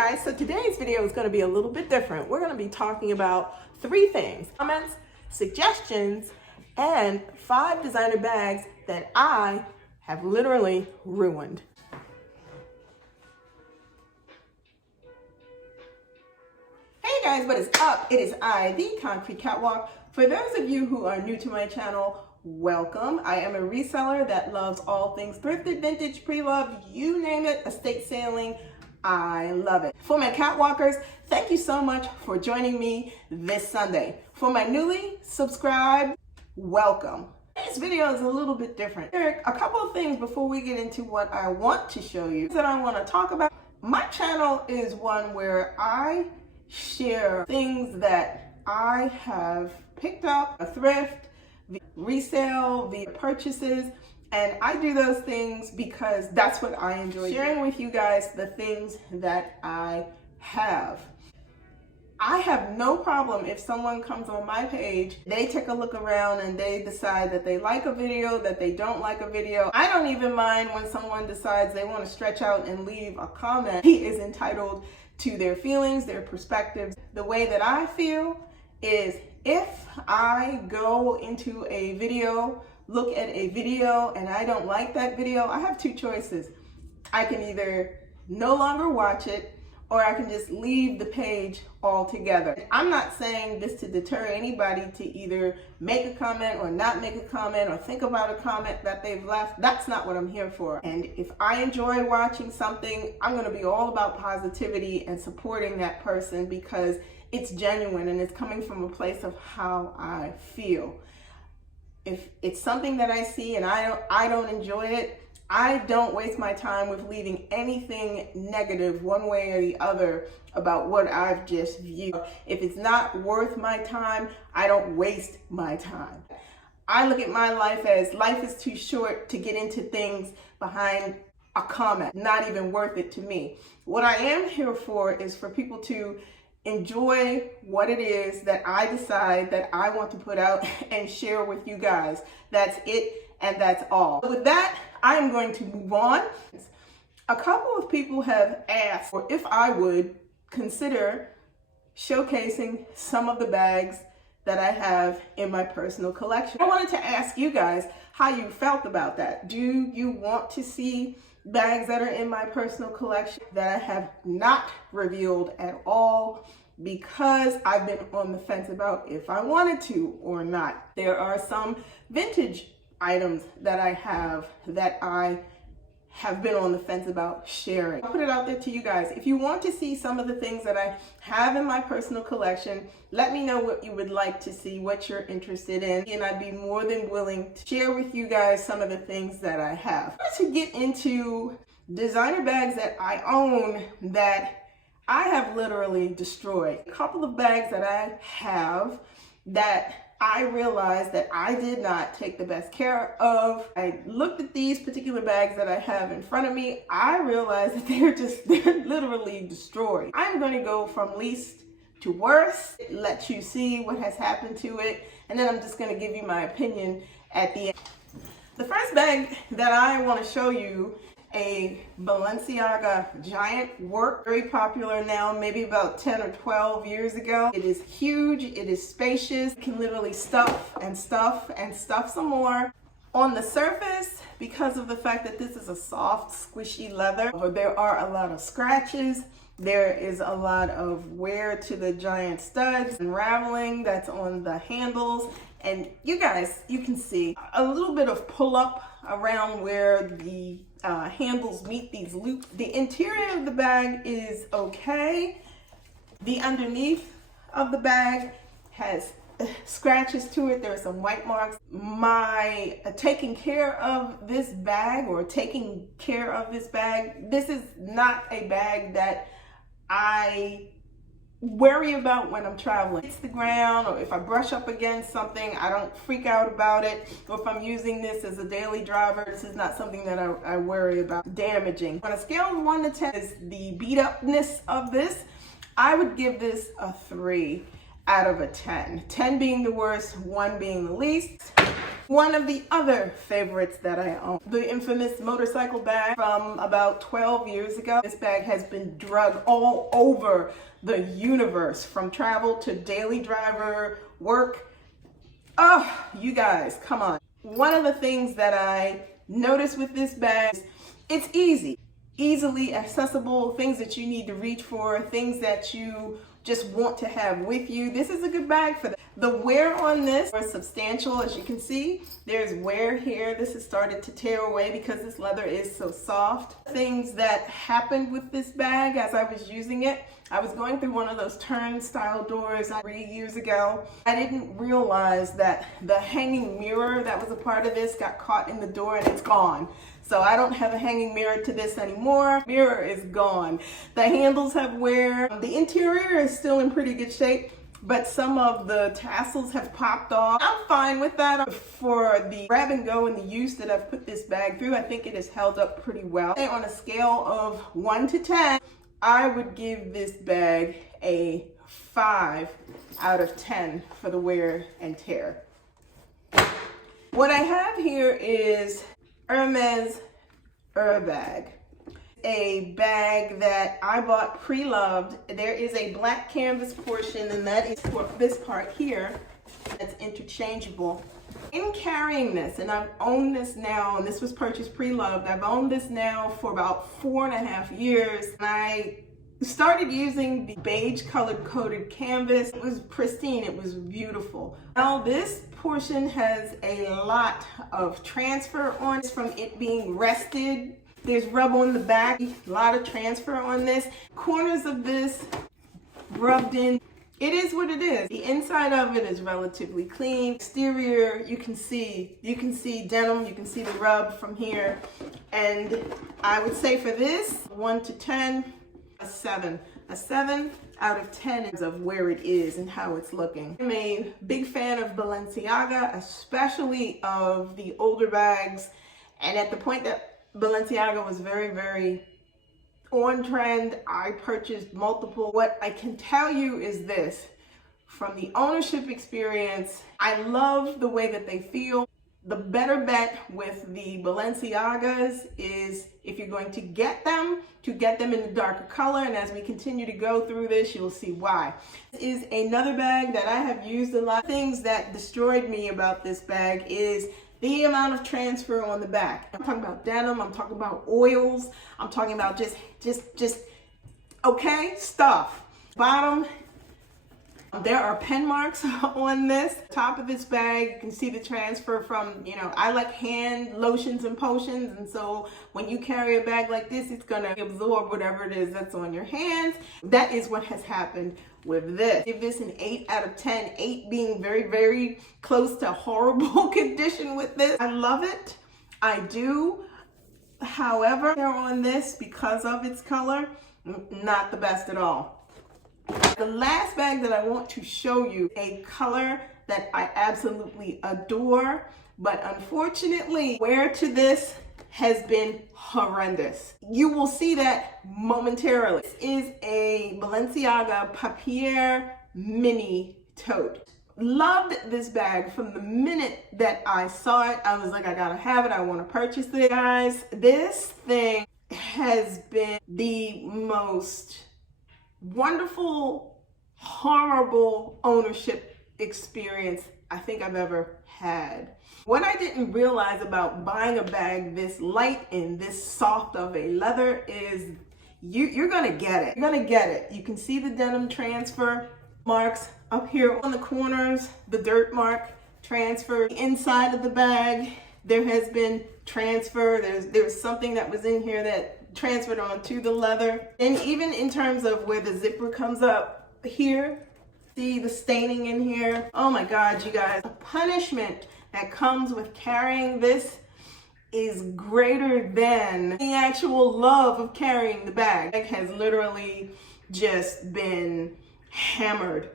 Guys, so today's video is going to be a little bit different. We're going to be talking about 3 things: comments, suggestions, and 5 designer bags that I have literally ruined. Hey guys, what is up? It is I, the Concrete Catwalk. For those of you who are new to my channel, welcome. I am a reseller that loves all things thrifted, vintage, pre-loved, you name it, estate sailing. I love it. For my catwalkers, thank you so much for joining me this Sunday. For my newly subscribed, welcome. This video is a little bit different. There are a couple of things before we get into what I want to show you that I want to talk about. My channel is one where I share things that I have picked up, a thrift, via resale, via purchases. And I do those things because that's what I enjoy sharing with you guys, the things that I have. I have no problem if someone comes on my page, they take a look around and they decide that they like a video, that they don't like a video. I don't even mind when someone decides they want to stretch out and leave a comment. He is entitled to their feelings, their perspectives. The way that I feel is if I go into a video, look at a video and I don't like that video, I have 2 choices. I can either no longer watch it or I can just leave the page altogether. I'm not saying this to deter anybody to either make a comment or not make a comment or think about a comment that they've left. That's not what I'm here for. And if I enjoy watching something, I'm gonna be all about positivity and supporting that person because it's genuine and it's coming from a place of how I feel. If it's something that I see and I don't enjoy it, I don't waste my time with leaving anything negative one way or the other about what I've just viewed. If it's not worth my time, I don't waste my time. I look at my life as life is too short to get into things behind a comment, not even worth it to me. What I am here for is for people to enjoy what it is that I decide that I want to put out and share with you guys. That's it and that's all. With that, I am going to move on. A couple of people have asked if I would consider showcasing some of the bags that I have in my personal collection. I wanted to ask you guys how you felt about that. Do you want to see bags that are in my personal collection that I have not revealed at all because I've been on the fence about if I wanted to or not? There are some vintage items that I have that I have been on the fence about sharing. I'll put it out there to you guys. If you want to see some of the things that I have in my personal collection, let me know what you would like to see, what you're interested in, and I'd be more than willing to share with you guys some of the things that I have. To get into designer bags that I own that I have literally destroyed. A couple of bags that I have that I realized that I did not take the best care of. I looked at these particular bags that I have in front of me. I realized that they're literally destroyed. I'm going to go from least to worst, let you see what has happened to it, and then I'm just going to give you my opinion at the end. The first bag that I want to show you, a Balenciaga giant work, very popular now, maybe about 10 or 12 years ago. It is huge, it is spacious, you can literally stuff and stuff and stuff some more. On the surface, because of the fact that this is a soft, squishy leather, there are a lot of scratches. There is a lot of wear to the giant studs, unraveling that's on the handles. And you guys, you can see a little bit of pull up around where the handles meet these loops. The interior of the bag is okay. The underneath of the bag has scratches to it. There are some white marks. My taking care of this bag, this is not a bag that I worry about when I'm traveling. It's the ground, or if I brush up against something, I don't freak out about it. Or if I'm using this as a daily driver, this is not something that I worry about damaging. On a scale of 1 to 10 is the beat upness of this, I would give this a 3 out of a 10. 10 being the worst, 1 being the least. One of the other favorites that I own, the infamous motorcycle bag from about 12 years ago. This bag has been drug all over the universe, from travel to daily driver, work. Oh, you guys, come on. One of the things that I noticed with this bag is it's easily accessible, things that you need to reach for, things that you just want to have with you. This is a good bag for that. The wear on this is substantial. As you can see, there's wear here. This has started to tear away because this leather is so soft. Things that happened with this bag as I was using it, I was going through one of those turnstile doors 3 years ago. I didn't realize that the hanging mirror that was a part of this got caught in the door and it's gone. So I don't have a hanging mirror to this anymore. Mirror is gone. The handles have wear. The interior is still in pretty good shape, but some of the tassels have popped off. I'm fine with that. For the grab and go and the use that I've put this bag through, I think it has held up pretty well. On a scale of 1 to 10, I would give this bag a 5 out of 10 for the wear and tear. What I have here is Hermes bag, a bag that I bought pre-loved. There is a black canvas portion, and that is for this part here that's interchangeable. In carrying this, and I've owned this now, and this was purchased pre-loved, I've owned this now for about 4.5 years, and I started using the beige colored coated canvas. It was pristine, it was beautiful. Now this portion has a lot of transfer on it from it being rested. There's rub on the back, a lot of transfer on this. Corners of this rubbed in. It is what it is. The inside of it is relatively clean. Exterior, you can see denim, you can see the rub from here. And I would say for this, 1 to 10, a 7. A 7 out of 10 of where it is and how it's looking. I'm a big fan of Balenciaga, especially of the older bags. And at the point that Balenciaga was very, very on trend, I purchased multiple. What I can tell you is this, from the ownership experience, I love the way that they feel. The better bet with the Balenciagas is, if you're going to get them in a darker color, and as we continue to go through this, you'll see why. This is another bag that I have used a lot. Things that destroyed me about this bag is the amount of transfer on the back. I'm talking about denim, I'm talking about oils, I'm talking about just okay stuff. Bottom, there are pen marks on this. Top of this bag, you can see the transfer from, I like hand lotions and potions, and so when you carry a bag like this, it's gonna absorb whatever it is that's on your hands. That is what has happened with this. Give this an 8 out of 10, 8 being very, very close to horrible condition with this. I love it, I do. However, on this, because of its color, not the best at all. The last bag that I want to show you, a color that I absolutely adore, but unfortunately, wear to this has been horrendous. You will see that momentarily. This is a Balenciaga Papier Mini Tote. Loved this bag from the minute that I saw it. I was like, I gotta have it, I wanna purchase it. Guys, this thing has been the most wonderful, horrible ownership experience I think I've ever had. What I didn't realize about buying a bag this light and this soft of a leather is you're gonna get it. You're gonna get it. You can see the denim transfer marks up here on the corners, the dirt mark transfer. Inside of the bag, there has been transfer. There's something that was in here that transferred onto the leather. And even in terms of where the zipper comes up here, see the staining in here. Oh my God, you guys, the punishment that comes with carrying this is greater than the actual love of carrying the bag. It has literally just been hammered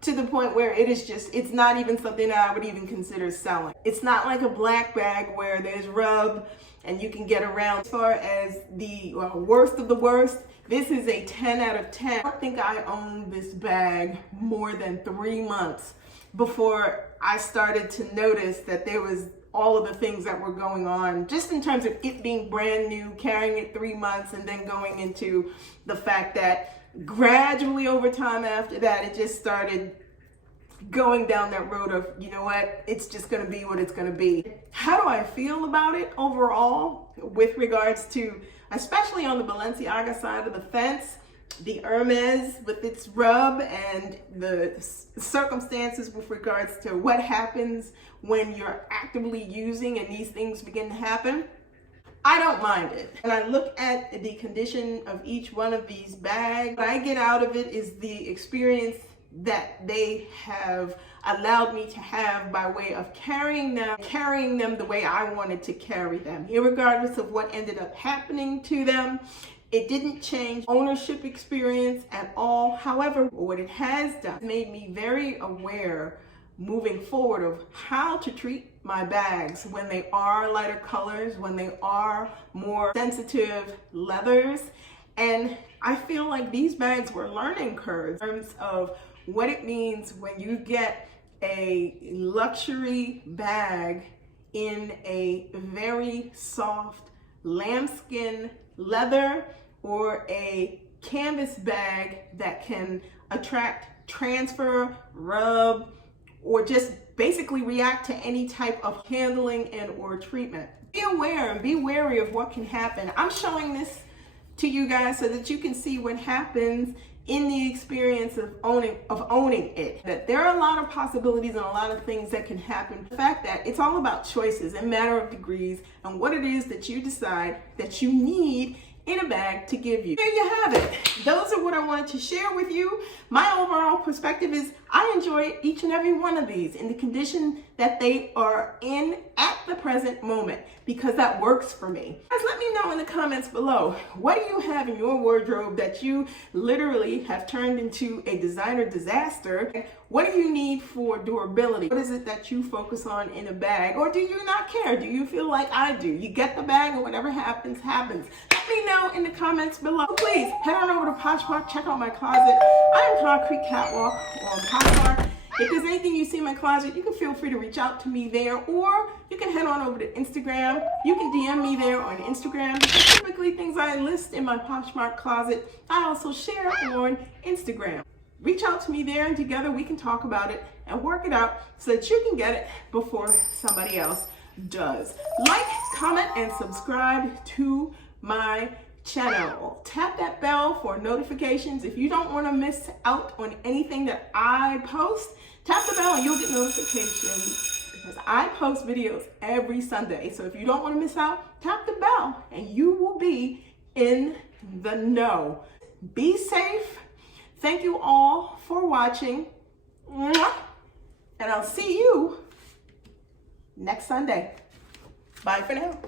to the point where it's not even something that I would even consider selling. It's not like a black bag where there's rub and you can get around. As far as the worst of the worst, this is a 10 out of 10. I don't think I owned this bag more than 3 months before I started to notice that there was all of the things that were going on, just in terms of it being brand new, carrying it 3 months, and then going into the fact that gradually over time after that, it just started going down that road of, you know what, it's just going to be what it's going to be. How do I feel about it overall with regards to, especially on the Balenciaga side of the fence, the Hermes with its rub, and the circumstances with regards to what happens when you're actively using and these things begin to happen? I don't mind it. And I look at the condition of each one of these bags. What I get out of it is the experience that they have allowed me to have by way of carrying them the way I wanted to carry them, irregardless of what ended up happening to them. It didn't change ownership experience at all. However, what it has done made me very aware moving forward of how to treat my bags when they are lighter colors, when they are more sensitive leathers. And I feel like these bags were learning curves in terms of what it means when you get a luxury bag in a very soft lambskin leather, or a canvas bag that can attract transfer, rub, or just basically react to any type of handling and or treatment. Be aware and be wary of what can happen. I'm showing this to you guys so that you can see what happens in the experience of owning it. That there are a lot of possibilities and a lot of things that can happen. The fact that it's all about choices and matter of degrees and what it is that you decide that you need in a bag to give you. There you have it. Those are what I wanted to share with you. My overall perspective is I enjoy each and every one of these in the condition that they are in at the present moment, because that works for me. Guys, let me know in the comments below, what do you have in your wardrobe that you literally have turned into a designer disaster? What do you need for durability? What is it that you focus on in a bag? Or do you not care? Do you feel like I do? You get the bag and whatever happens, happens. Let me know in the comments below. Please head on over to Poshmark, check out my closet. I am Concrete Catwalk on Poshmark. If there's anything you see in my closet, you can feel free to reach out to me there, or you can head on over to Instagram. You can DM me there on Instagram. Typically things I list in my Poshmark closet, I also share on Instagram. Reach out to me there, and together we can talk about it and work it out so that you can get it before somebody else does. Like, comment, and subscribe to my channel. Tap that bell for notifications. If you don't want to miss out on anything that I post, tap the bell and you'll get notifications, because I post videos every Sunday. So if you don't want to miss out, tap the bell and you will be in the know. Be safe. Thank you all for watching, and I'll see you next Sunday. Bye for now.